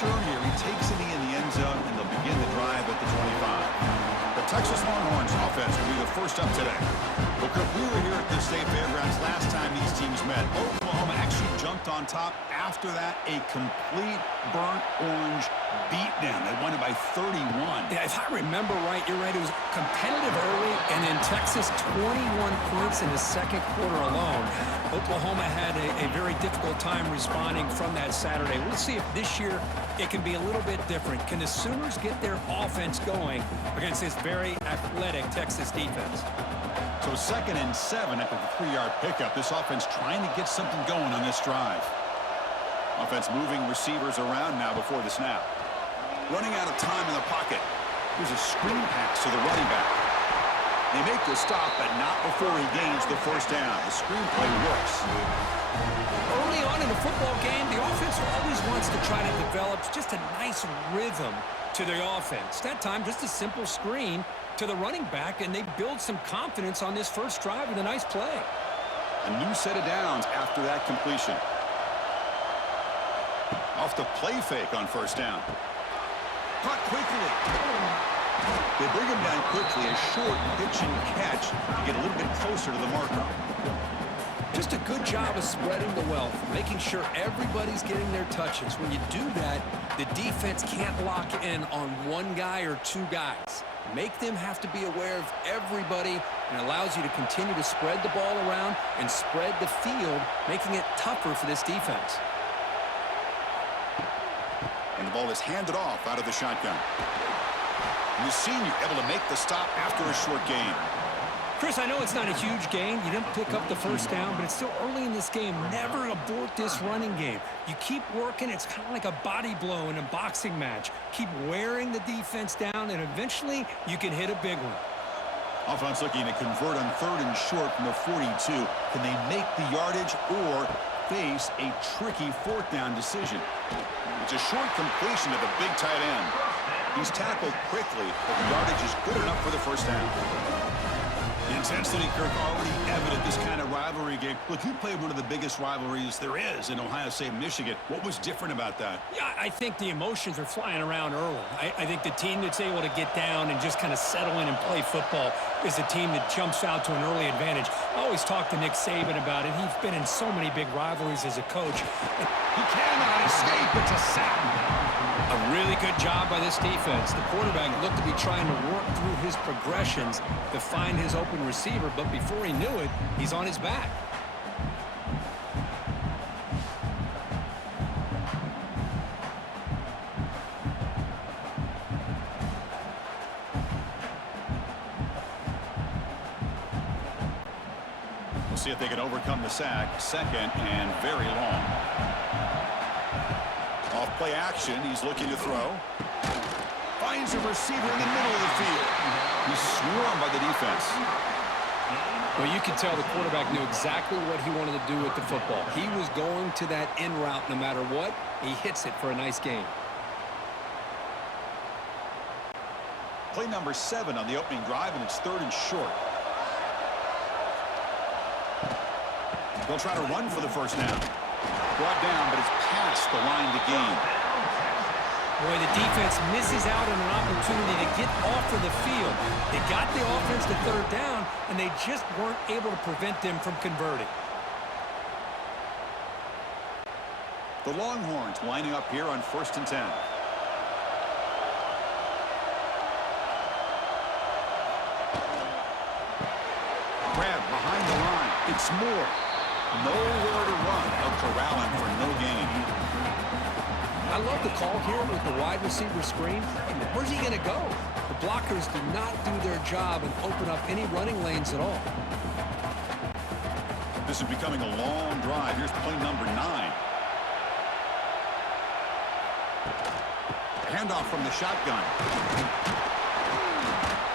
return here. He takes it in the end zone, and they'll begin the drive at the 25. The Texas Longhorns offense will be the first up today. Well, Kirk, we were here at the State Fairgrounds last time these teams met. Oklahoma actually jumped on top. After that, a complete burnt orange beatdown. They won it by 31. Yeah, if I remember right, you're right. It was competitive early, and then Texas 21 points in the second quarter alone. Oklahoma had a very difficult time responding from that Saturday. We'll see if this year it can be a little bit different. Can the Sooners get their offense going against this very athletic Texas defense? So 2nd and 7 after the 3-yard pickup. This offense trying to get something going on this drive. Offense moving receivers around now before the snap. Running out of time in the pocket. Here's a screen pass to the running back. They make the stop, but not before he gains the first down. The screenplay works. Early on in the football game, the offense always wants to try to develop just a nice rhythm to their offense. That time, just a simple screen to the running back, and they build some confidence on this first drive with a nice play. A new set of downs after that completion. Off the play fake on first down. Caught quickly. They bring him down quickly. A short pitch and catch to get a little bit closer to the marker. Just a good job of spreading the wealth, making sure everybody's getting their touches. When you do that, the defense can't lock in on one guy or two guys. Make them have to be aware of everybody, and allows you to continue to spread the ball around and spread the field, making it tougher for this defense. And the ball is handed off out of the shotgun. And the senior able to make the stop after a short gain. Chris, I know it's not a huge gain. You didn't pick up the first down, but it's still early in this game. Never abort this running game. You keep working. It's kind of like a body blow in a boxing match. Keep wearing the defense down, and eventually you can hit a big one. Offense looking to convert on 3rd and short from the 42. Can they make the yardage or face a tricky 4th down decision? It's a short completion to the big tight end. He's tackled quickly, but the yardage is good enough for the first down. The intensity, Kirk, already evident this kind of rivalry game. Look, you played one of the biggest rivalries there is in Ohio State, Michigan. What was different about that? Yeah, I think the emotions are flying around early. I think the team that's able to get down and just kind of settle in and play football is the team that jumps out to an early advantage. I always talk to Nick Saban about it. He's been in so many big rivalries as a coach. He cannot escape. It's a sack. A really good job by this defense. The quarterback looked to be trying to work through his progressions to find his open receiver, but before he knew it, he's on his back. We'll see if they can overcome the sack. 2nd and very long. Off play action, he's looking to throw. Finds a receiver in the middle of the field. He's swarmed by the defense. Well, you can tell the quarterback knew exactly what he wanted to do with the football. He was going to that in route no matter what. He hits it for a nice gain. Play number 7 on the opening drive, and it's 3rd and short. They'll try to run for the first down. Brought down, but it's past the line to gain. Boy, the defense misses out on an opportunity to get off of the field. They got the offense to 3rd down, and they just weren't able to prevent them from converting. The Longhorns lining up here on 1st and 10. Grab behind the line. It's Moore. Nowhere to run. They'll corral him for no gain. I love the call here with the wide receiver screen. Where's he going to go? The blockers do not do their job and open up any running lanes at all. This is becoming a long drive. Here's play number 9. Handoff from the shotgun.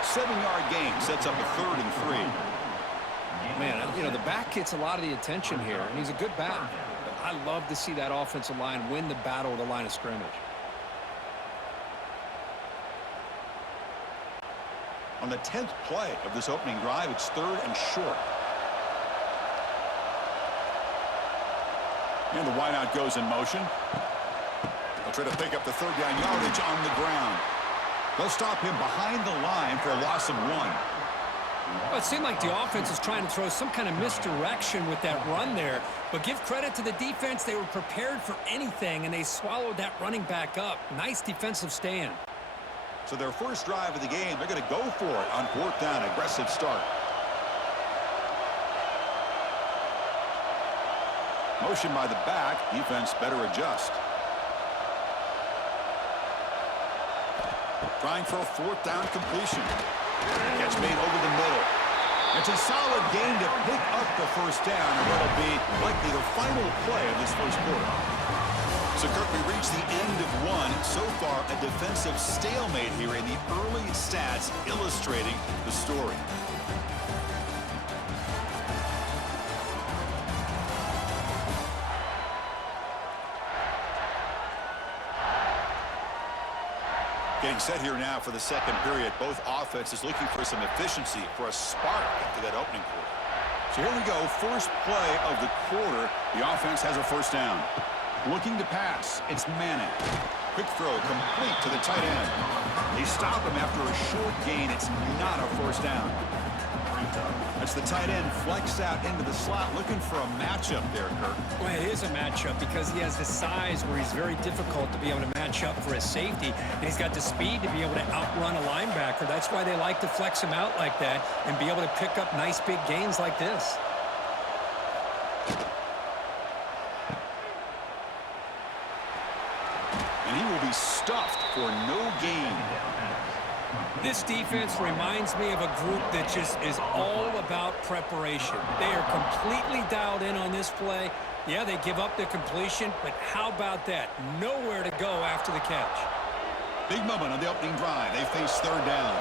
7-yard gain sets up a 3rd and 3. Man, you know, the back gets a lot of the attention here, and he's a good back. But I love to see that offensive line win the battle at the line of scrimmage. On the 10th play of this opening drive, it's 3rd and short. And the wideout goes in motion. They'll try to pick up the third down yardage on the ground. They'll stop him behind the line for a loss of 1. Well, it seemed like the offense was trying to throw some kind of misdirection with that run there. But give credit to the defense. They were prepared for anything, and they swallowed that running back up. Nice defensive stand. So their first drive of the game, they're going to go for it on 4th down. Aggressive start. Motion by the back. Defense better adjust. Trying for a 4th down completion. Catch made over the middle. It's a solid gain to pick up the first down, and that'll be likely the final play of this first quarter. So, Kirk, we reached the end of one. So far, a defensive stalemate here in the early stats illustrating the story. Getting set here now for the second period. Both offenses looking for some efficiency, for a spark after that opening quarter. So here we go. First play of the quarter. The offense has a first down. Looking to pass. It's Manning. Quick throw complete to the tight end. They stop him after a short gain. It's not a first down. That's the tight end flexed out into the slot, looking for a matchup there, Kirk. Well, it is a matchup because he has the size where he's very difficult to be able to match up for his safety, and he's got the speed to be able to outrun a linebacker. That's why they like to flex him out like that and be able to pick up nice big gains like this. And he will be stuffed for no gain. This defense reminds me of a group that just is all about preparation. They are completely dialed in on this play. Yeah, they give up the completion, but how about that? Nowhere to go after the catch. Big moment on the opening drive. They face third down.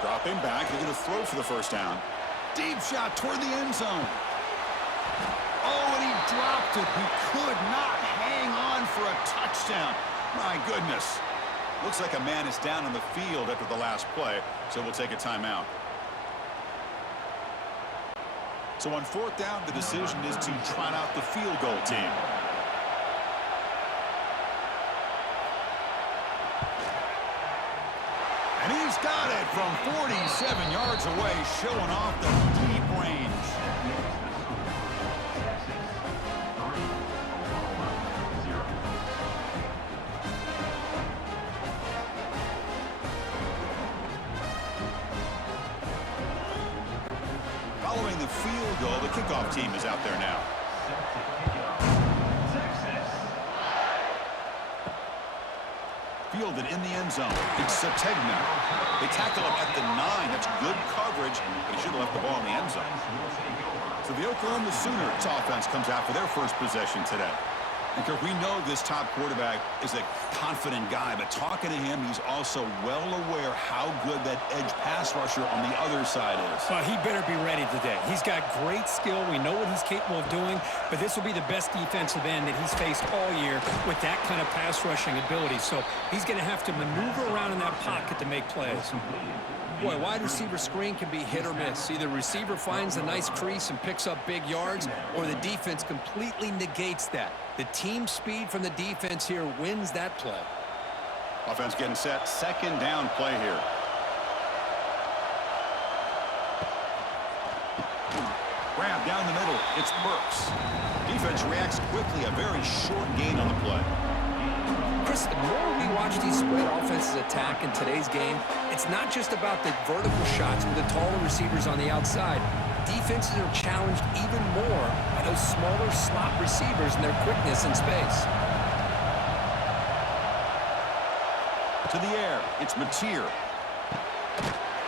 Dropping back. They're going to throw for the first down. Deep shot toward the end zone. Oh, and he dropped it. He could not hang on for a touchdown. My goodness. Looks like a man is down on the field after the last play, so we'll take a timeout. So on 4th down, the decision is to trot out the field goal team. And he's got it from 47 yards away, showing off the deep range. Following the field goal, the kickoff team is out there now. Fielded in the end zone. It's Sategna. They tackle him at the 9. That's good coverage, but he should have left the ball in the end zone. So the Oklahoma Sooners offense comes out for their first possession today. And Kirk, we know this top quarterback is a confident guy, but talking to him, he's also well aware how good that edge pass rusher on the other side is. Well, he better be ready today. He's got great skill. We know what he's capable of doing, but this will be the best defensive end that he's faced all year with that kind of pass rushing ability. So he's going to have to maneuver around in that pocket to make plays. Boy, wide receiver screen can be hit or miss. Either receiver finds a nice crease and picks up big yards, or the defense completely negates that. The team speed from the defense here wins that play. Offense getting set. Second down play here. Grab down the middle. It's Burks. Defense reacts quickly. A very short gain on the play. Chris, the more we watch these spread offenses attack in today's game, it's not just about the vertical shots with the taller receivers on the outside. Defenses are challenged even more by those smaller slot receivers and their quickness in space. To the air, it's Mateer.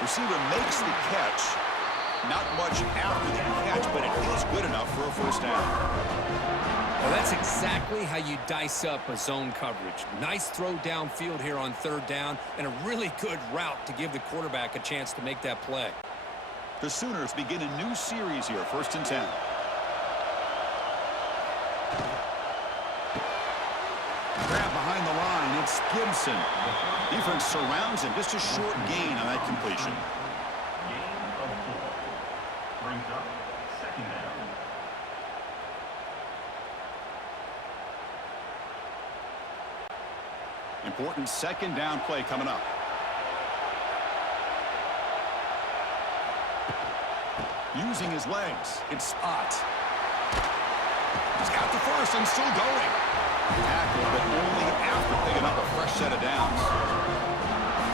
Receiver makes the catch. Not much after the catch, but it is good enough for a first down. Well, that's exactly how you dice up a zone coverage. Nice throw downfield here on third down, and a really good route to give the quarterback a chance to make that play. The Sooners begin a new series here, 1st and 10. Grab behind the line, it's Gibson. Defense surrounds him, just a short gain on that completion. Important second down play coming up. Using his legs, it's Spot. He's got the first and still going. Tackle, but only after picking up a fresh set of downs.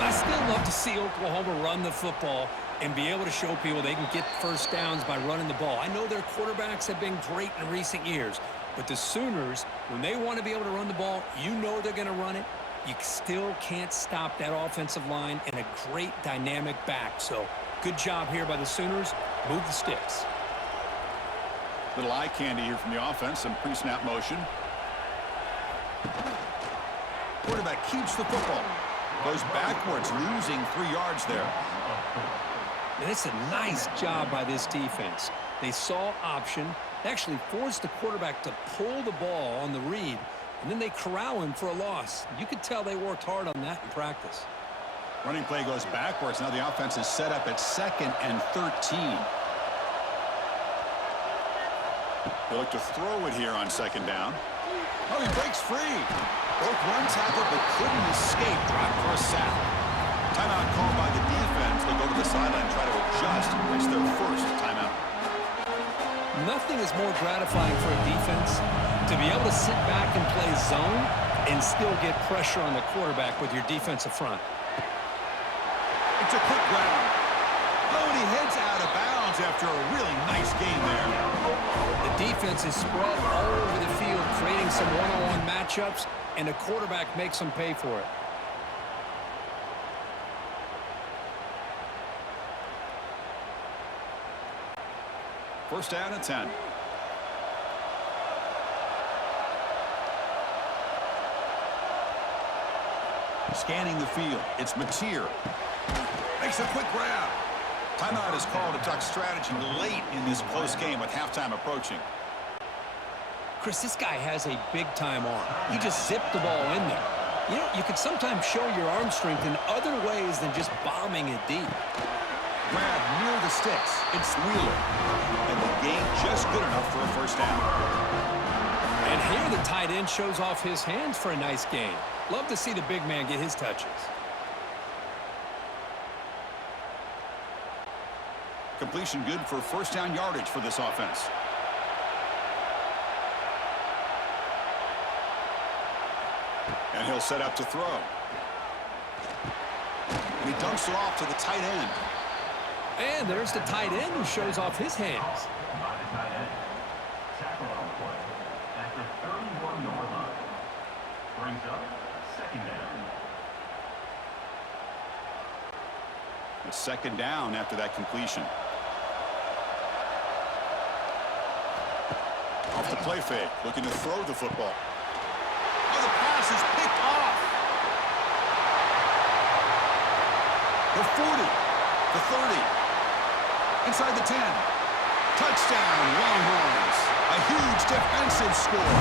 I still love to see Oklahoma run the football and be able to show people they can get first downs by running the ball. I know their quarterbacks have been great in recent years, but the Sooners, when they want to be able to run the ball, you know they're going to run it. You still can't stop that offensive line and a great dynamic back. So good job here by the Sooners. Move the sticks. Little eye candy here from the offense. Some pre-snap motion. Quarterback keeps the football. Goes backwards, losing 3 yards there. And it's a nice job by this defense. They saw option, actually forced the quarterback to pull the ball on the read, and then they corral him for a loss. You could tell they worked hard on that in practice. Running play goes backwards. Now the offense is set up at 2nd and 13. They look to throw it here on 2nd down. Oh, he breaks free. Broke one tackle but couldn't escape. Dropped for a sack. Timeout called by the defense. They'll go to the sideline and try to adjust. It's their first timeout. Nothing is more gratifying for a defense to be able to sit back and play zone and still get pressure on the quarterback with your defensive front. It's a quick round. Oh, and he heads out of bounds after a really nice game there. The defense is spread all over the field, creating some one-on-one matchups, and the quarterback makes them pay for it. First down and 10. Scanning the field, it's Mateer. Makes a quick grab. Timeout is called to duck strategy late in this close game with halftime approaching. Chris, this guy has a big-time arm. He just zipped the ball in there. You know, you could sometimes show your arm strength in other ways than just bombing it deep. Grab near the sticks. It's Wheeler. And the gain just good enough for a first down. And here the tight end shows off his hands for a nice gain. Love to see the big man get his touches. Completion good for first down yardage for this offense. And he'll set up to throw. And he dumps it off to the tight end. And there's the tight end who shows off his hands. At the 31-yard line. Brings up second down. A second down after that completion. Off the play fake, looking to throw the football. Oh, the pass is picked off. The 40, the 30, inside the 10. Touchdown, Longhorns. A huge defensive score.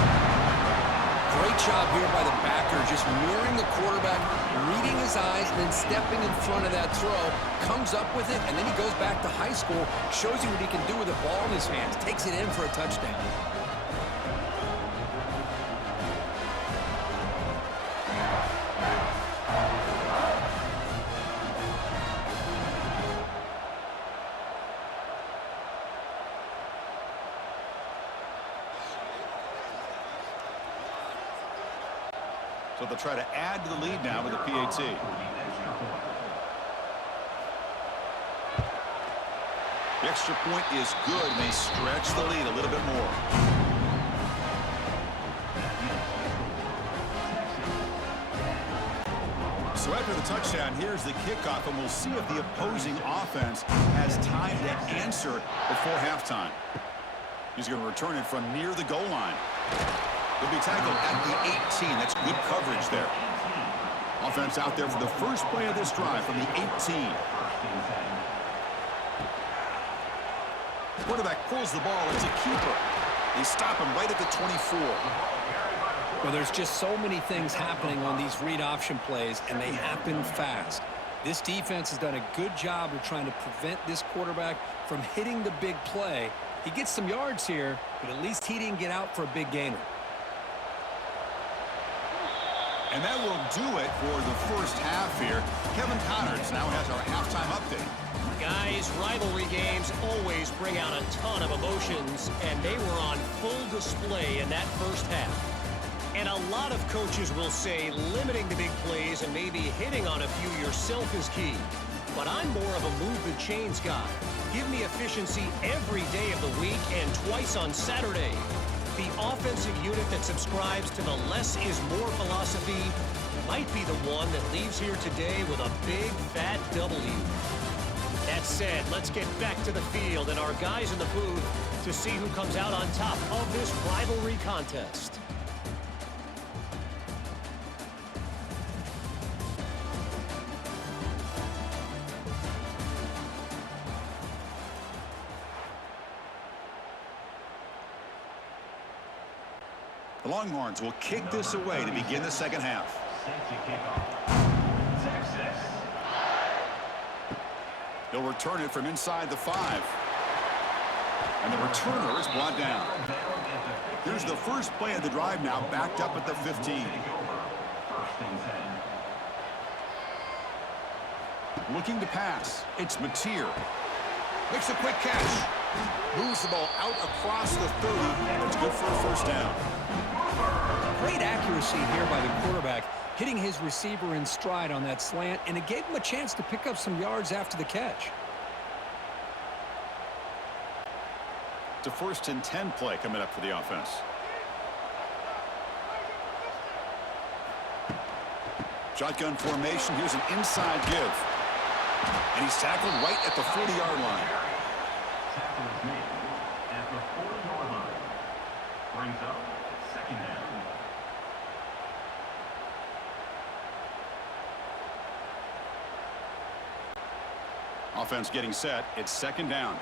Great job here by the backer, just mirroring the quarterback, reading his eyes, and then stepping in front of that throw, comes up with it, and then he goes back to high school, shows you what he can do with the ball in his hands, takes it in for a touchdown. So they'll try to add to the lead now with a PAT. The extra point is good, and they stretch the lead a little bit more. So after the touchdown, here's the kickoff, and we'll see if the opposing offense has time to answer before halftime. He's going to return it from near the goal line. He'll be tackled at the 18. That's good coverage there. Offense out there for the first play of this drive from the 18. Quarterback pulls the ball. It's a keeper. They stop him right at the 24. Well, there's just so many things happening on these read option plays, and they happen fast. This defense has done a good job of trying to prevent this quarterback from hitting the big play. He gets some yards here, but at least he didn't get out for a big gainer. And that will do it for the first half here. Kevin Connors now has our halftime update. Guys, rivalry games always bring out a ton of emotions, and they were on full display in that first half. And a lot of coaches will say limiting the big plays and maybe hitting on a few yourself is key. But I'm more of a move the chains guy. Give me efficiency every day of the week and twice on Saturday. The offensive unit that subscribes to the less is more philosophy might be the one that leaves here today with a big fat W. That said, let's get back to the field and our guys in the booth to see who comes out on top of this rivalry contest. The Longhorns will kick this away to begin the second half. Safety kickoff. Texas. They'll return it from inside the 5. And the returner is brought down. Here's the first play of the drive now, backed up at the 15. First and 10. Looking to pass. It's Mateer. Makes a quick catch. Moves the ball out across the 30. It's good for a first down. Great accuracy here by the quarterback, hitting his receiver in stride on that slant, and it gave him a chance to pick up some yards after the catch. It's a first and 10 play coming up for the offense. Shotgun formation. Here's an inside give. And he's tackled right at the 40-yard line. Tackle is made at the 40-yard line. Brings up second down. Offense getting set. It's second down.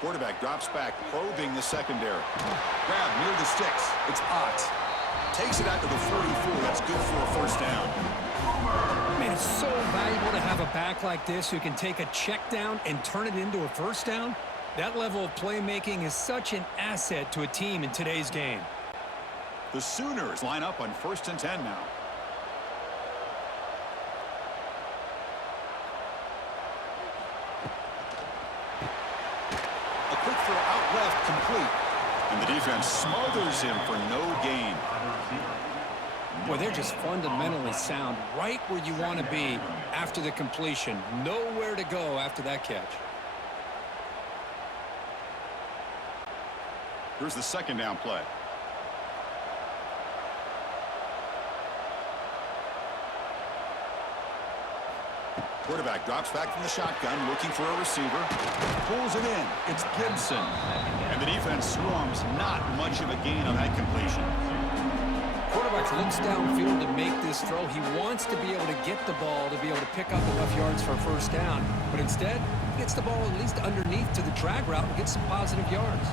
Quarterback drops back, probing the secondary. Grab near the sticks. It's Ott. Takes it out to the 44. That's good for a first down. Man, it's so valuable to have a back like this who can take a check down and turn it into a first down. That level of playmaking is such an asset to a team in today's game. The Sooners line up on first and 10 now. A quick throw out left, complete. And the defense smothers him for no gain. Boy, they're just fundamentally sound right where you want to be after the completion. Nowhere to go after that catch. Here's the second down play. Quarterback drops back from the shotgun, looking for a receiver. Pulls it in. It's Gibson. And the defense swarms. Not much of a gain on that completion. Quarterback looks downfield to make this throw. He wants to be able to get the ball to be able to pick up enough yards for a first down. But instead, he gets the ball at least underneath to the drag route and gets some positive yards.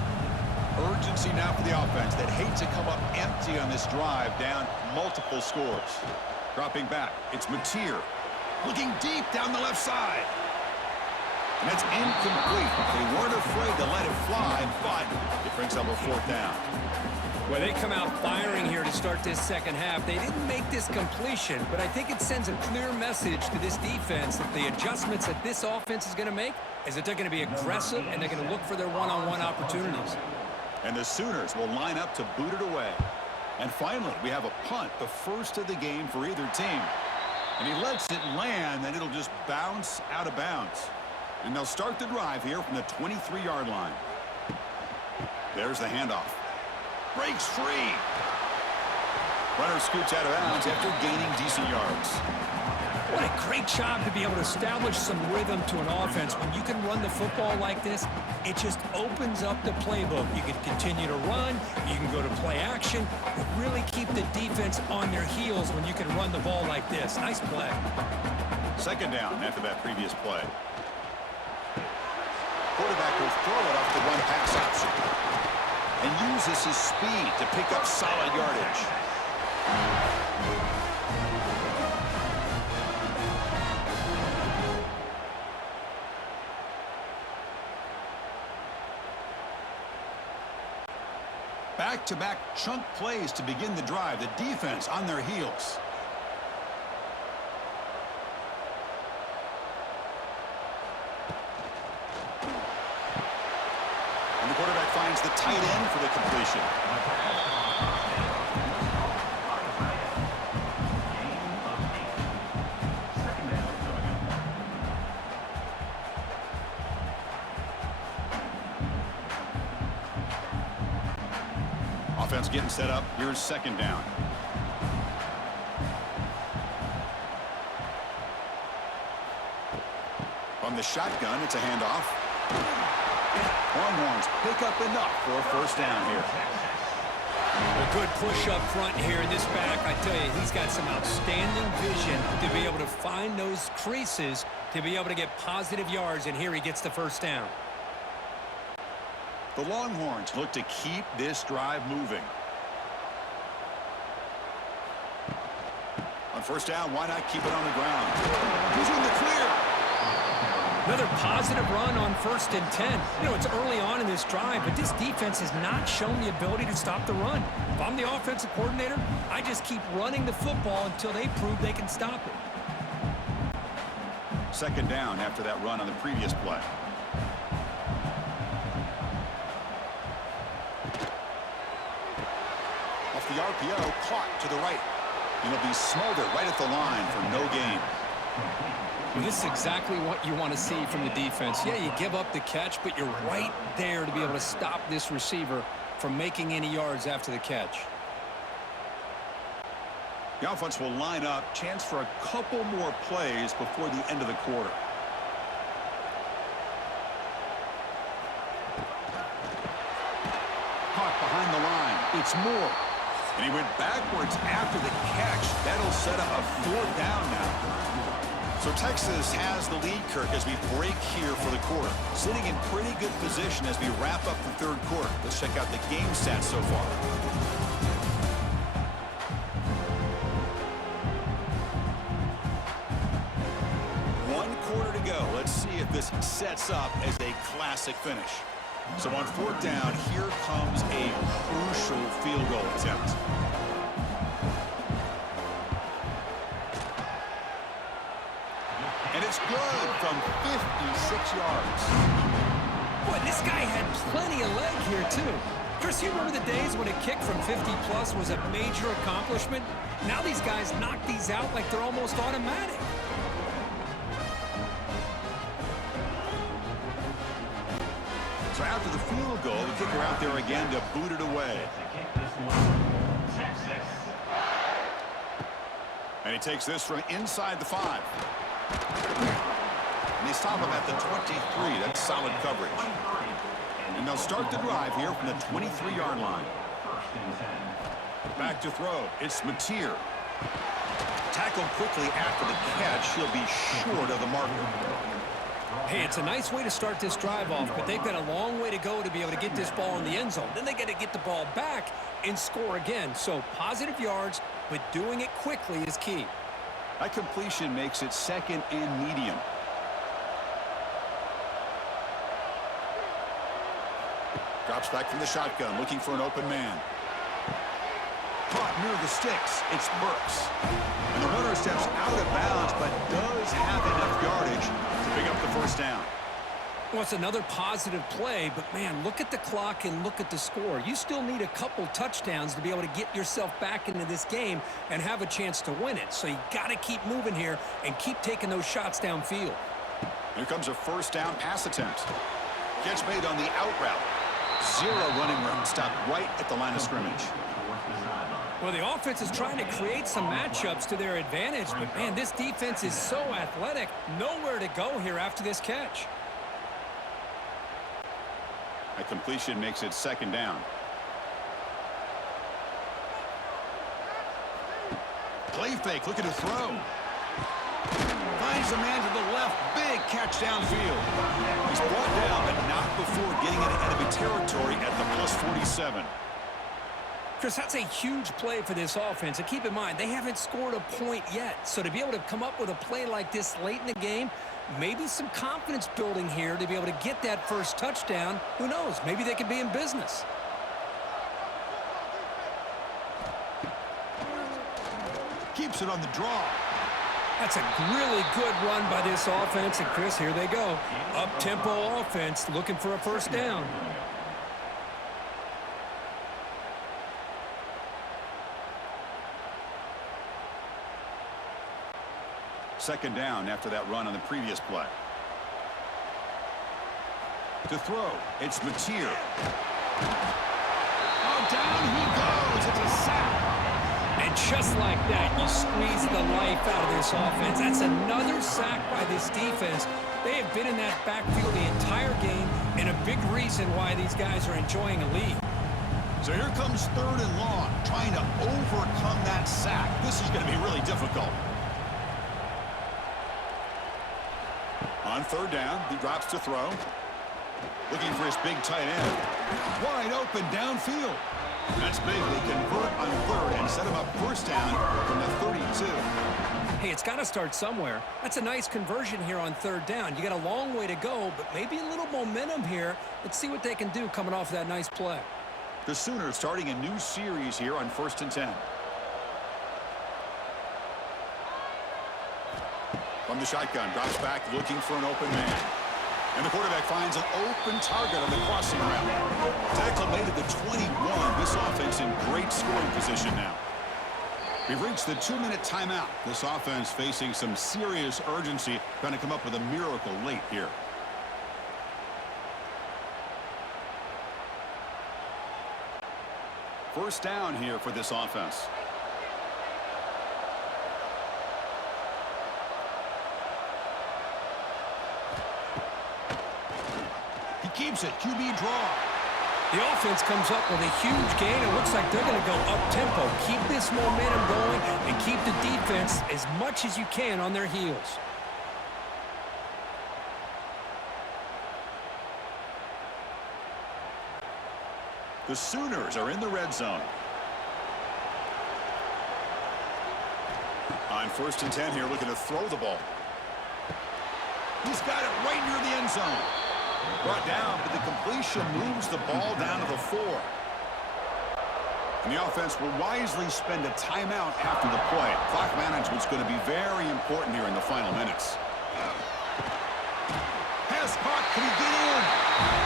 Urgency now for the offense that hate to come up empty on this drive, down multiple scores. Dropping back, it's Mateer. Looking deep down the left side. And that's incomplete. They weren't afraid to let it fly, but it brings up a fourth down. Well, they come out firing here to start this second half. They didn't make this completion, but I think it sends a clear message to this defense that the adjustments that this offense is going to make is that they're going to be aggressive and they're going to look for their one-on-one opportunities. And the Sooners will line up to boot it away. And finally, we have a punt, the first of the game for either team. And he lets it land, and it'll just bounce out of bounds. And they'll start the drive here from the 23-yard line. There's the handoff. Breaks free. Runner scoots out of bounds after gaining decent yards. What a great job to be able to establish some rhythm to an offense. When you can run the football like this, it just opens up the playbook. You can continue to run, you can go to play action, but really keep the defense on their heels when you can run the ball like this. Nice play. Second down after that previous play. Quarterback will throw it off the run-pass option and uses his speed to pick up solid yardage. Back-to-back chunk plays to begin the drive. The defense on their heels. And the quarterback finds the tight end for the completion. Offense getting set up. Here's second down. From the shotgun, it's a handoff. Longhorns pick up enough for a first down here. A good push up front here in this back. I tell you, he's got some outstanding vision to be able to find those creases to be able to get positive yards, and here he gets the first down. The Longhorns look to keep this drive moving. On first down, why not keep it on the ground? Who's in the clear? Another positive run on 1st and 10. You know, it's early on in this drive, but this defense has not shown the ability to stop the run. If I'm the offensive coordinator, I just keep running the football until they prove they can stop it. Second down after that run on the previous play. Off the RPO, caught to the right. And he'll be smothered right at the line for no gain. Well, this is exactly what you want to see from the defense. Yeah, you give up the catch, but you're right there to be able to stop this receiver from making any yards after the catch. The offense will line up. Chance for a couple more plays before the end of the quarter. Caught behind the line. It's Moore. And he went backwards after the catch. That'll set up a fourth down now. So Texas has the lead, Kirk, as we break here for the quarter. Sitting in pretty good position as we wrap up the third quarter. Let's check out the game stats so far. One quarter to go. Let's see if this sets up as a classic finish. So on fourth down, here comes a crucial field goal attempt. And it's good from 56 yards. Boy, this guy had plenty of leg here, too. Chris, you remember the days when a kick from 50-plus was a major accomplishment? Now these guys knock these out like they're almost automatic. So after the field goal, the kicker out there again to boot it away. And he takes this from inside the 5. And they stop him at the 23. That's solid coverage. And they'll start the drive here from the 23-yard line. Back to throw. It's Mateer. Tackled quickly after the catch. He'll be short of the marker. Hey, it's a nice way to start this drive off, but they've got a long way to go to be able to get this ball in the end zone. Then they got to get the ball back and score again. So positive yards, but doing it quickly is key. That completion makes it second and medium. Drops back from the shotgun, looking for an open man. Caught near the sticks. It's Burks. And the runner steps out of bounds, but does have enough yardage to pick up the first down. Well, it's another positive play, but, man, look at the clock and look at the score. You still need a couple touchdowns to be able to get yourself back into this game and have a chance to win it. So you got to keep moving here and keep taking those shots downfield. Here comes a first down pass attempt. Catch made on the out route. Zero running room. Stopped right at the line of scrimmage. Well, the offense is trying to create some matchups to their advantage, but, man, this defense is so athletic. Nowhere to go here after this catch. A completion makes it second down. Play fake, looking to throw. Finds a man to the left. Big catch downfield. He's brought down, but not before getting into enemy territory at the plus 47. Chris, that's a huge play for this offense. And keep in mind, they haven't scored a point yet. So to be able to come up with a play like this late in the game, maybe some confidence building here to be able to get that first touchdown. Who knows? Maybe they could be in business. keeps it on the draw. That's a really good run by this offense. And, Chris, here they go. Up-tempo offense looking for a first down. Second down after that run on the previous play. To throw, it's Mateer. Oh, down he goes. It's a sack. And just like that, you squeeze the life out of this offense. That's another sack by this defense. They have been in that backfield the entire game, and a big reason why these guys are enjoying a lead. So here comes third and long, trying to overcome that sack. This is going to be really difficult. On third down, he drops to throw. Looking for his big tight end. Wide open downfield. That's big. They convert on third and set him up first down from the 32. Hey, it's got to start somewhere. That's a nice conversion here on third down. You got a long way to go, but maybe a little momentum here. Let's see what they can do coming off that nice play. The Sooners starting a new series here on 1st and 10. From the shotgun, drops back looking for an open man. And the quarterback finds an open target on the crossing route. Tackle made at the 21. This offense in great scoring position now. We've reached the 2-minute timeout. This offense facing some serious urgency, trying to come up with a miracle late here. First down here for this offense. Keeps it, QB draw. The offense comes up with a huge gain. It looks like they're going to go up-tempo. Keep this momentum going and keep the defense as much as you can on their heels. The Sooners are in the red zone. On 1st and 10 here, looking to throw the ball. He's got it right near the end zone. Brought down, but the completion moves the ball down to the 4. And the offense will wisely spend a timeout after the play. Clock management's going to be very important here in the final minutes. Has caught, can he get in?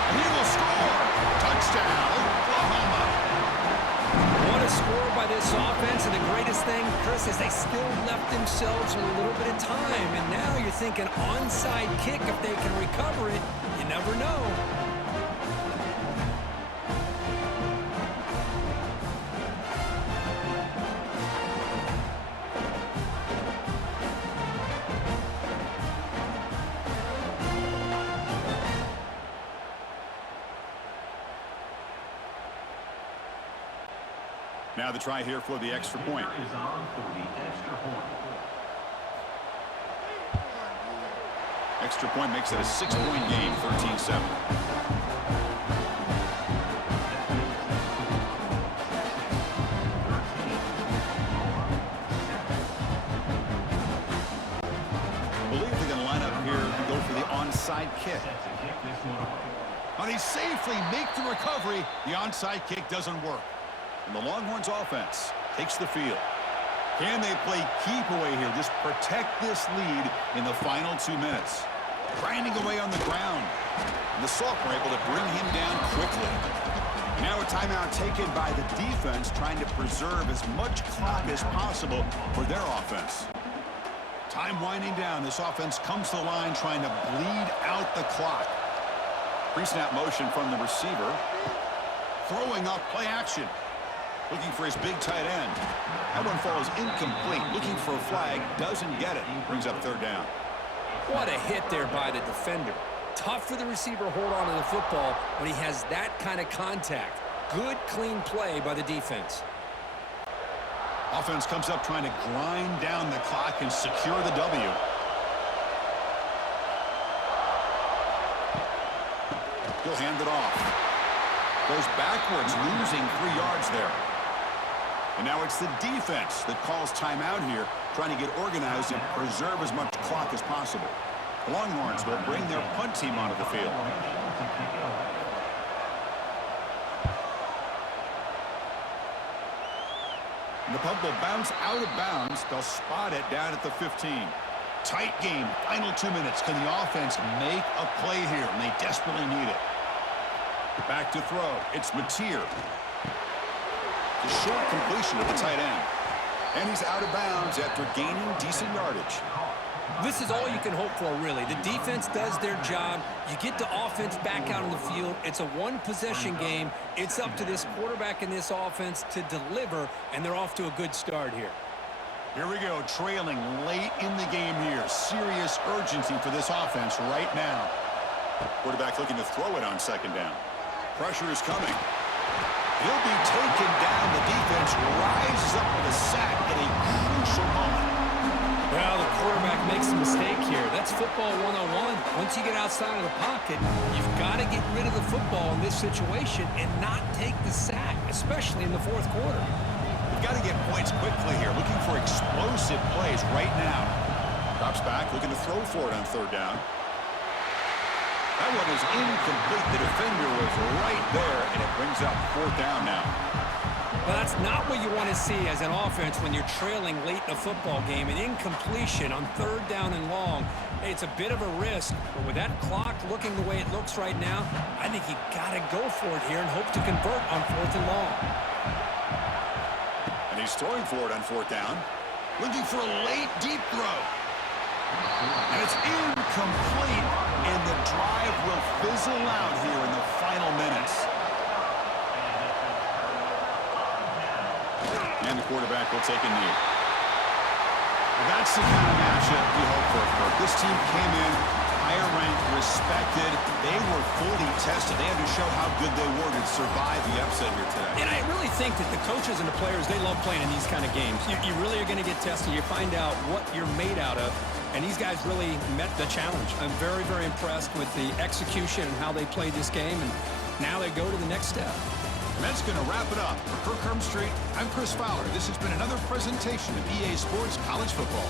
And he will score. Touchdown, Oklahoma. What a score by this offense, and the greatest thing, Chris, is they still left themselves with a little bit of time. And now you're thinking onside kick, if they can recover it. You never know. Now the try here for the extra point. Is on for the extra point. Extra point makes it a 6-point game, 13-7. Believe they're going to line up here and go for the onside kick. Now they safely make the recovery. The onside kick doesn't work. And the Longhorns offense takes the field. Can they play keep away here? Just protect this lead in the final 2 minutes. Grinding away on the ground. And the Salk were able to bring him down quickly. Now a timeout taken by the defense, trying to preserve as much clock as possible for their offense. Time winding down. This offense comes to the line trying to bleed out the clock. Pre-snap motion from the receiver. Throwing off play action. Looking for his big tight end. That one falls incomplete. Looking for a flag. Doesn't get it. Brings up third down. What a hit there by the defender. Tough for the receiver to hold on to the football when he has that kind of contact. Good, clean play by the defense. Offense comes up trying to grind down the clock and secure the W. He'll hand it off. Goes backwards, losing 3 yards there. And now it's the defense that calls timeout here, trying to get organized and preserve as much clock as possible. The Longhorns will bring their punt team onto the field. And the puck will bounce out of bounds. They'll spot it down at the 15. Tight game. Final 2 minutes. Can the offense make a play here? And they desperately need it. Back to throw. It's Mateer. The short completion of the tight end. And he's out of bounds after gaining decent yardage. This is all you can hope for, really. The defense does their job. You get the offense back out on the field. It's a one-possession game. It's up to this quarterback and this offense to deliver, and they're off to a good start here. Here we go, trailing late in the game here. Serious urgency for this offense right now. Quarterback looking to throw it on second down. Pressure is coming. He'll be taken down. The defense rises up with a sack at a crucial moment. Well, the quarterback makes a mistake here. That's football 101. Once you get outside of the pocket, you've got to get rid of the football in this situation and not take the sack, especially in the fourth quarter. You've got to get points quickly here, looking for explosive plays right now. Drops back, looking to throw for it on third down. That one is incomplete. The defender was right there, and it brings up fourth down now. Well, that's not what you want to see as an offense when you're trailing late in a football game. An incompletion on third down and long. Hey, it's a bit of a risk, but with that clock looking the way it looks right now, I think you got to go for it here and hope to convert on fourth and long. And he's throwing for it on fourth down. Looking for a late, deep throw. And it's incomplete, and the drive will fizzle out here in the final minutes. And the quarterback will take a knee. Well, that's the kind of matchup we hope for, Kirk. This team came in higher ranked, respected. They were fully tested. They had to show how good they were to survive the upset here today. And I really think that the coaches and the players, they love playing in these kind of games. You really are going to get tested. You find out what you're made out of. And these guys really met the challenge. I'm very, very impressed with the execution and how they played this game. And now they go to the next step. And that's going to wrap it up. For Kirk Herbstreit, I'm Chris Fowler. This has been another presentation of EA Sports College Football.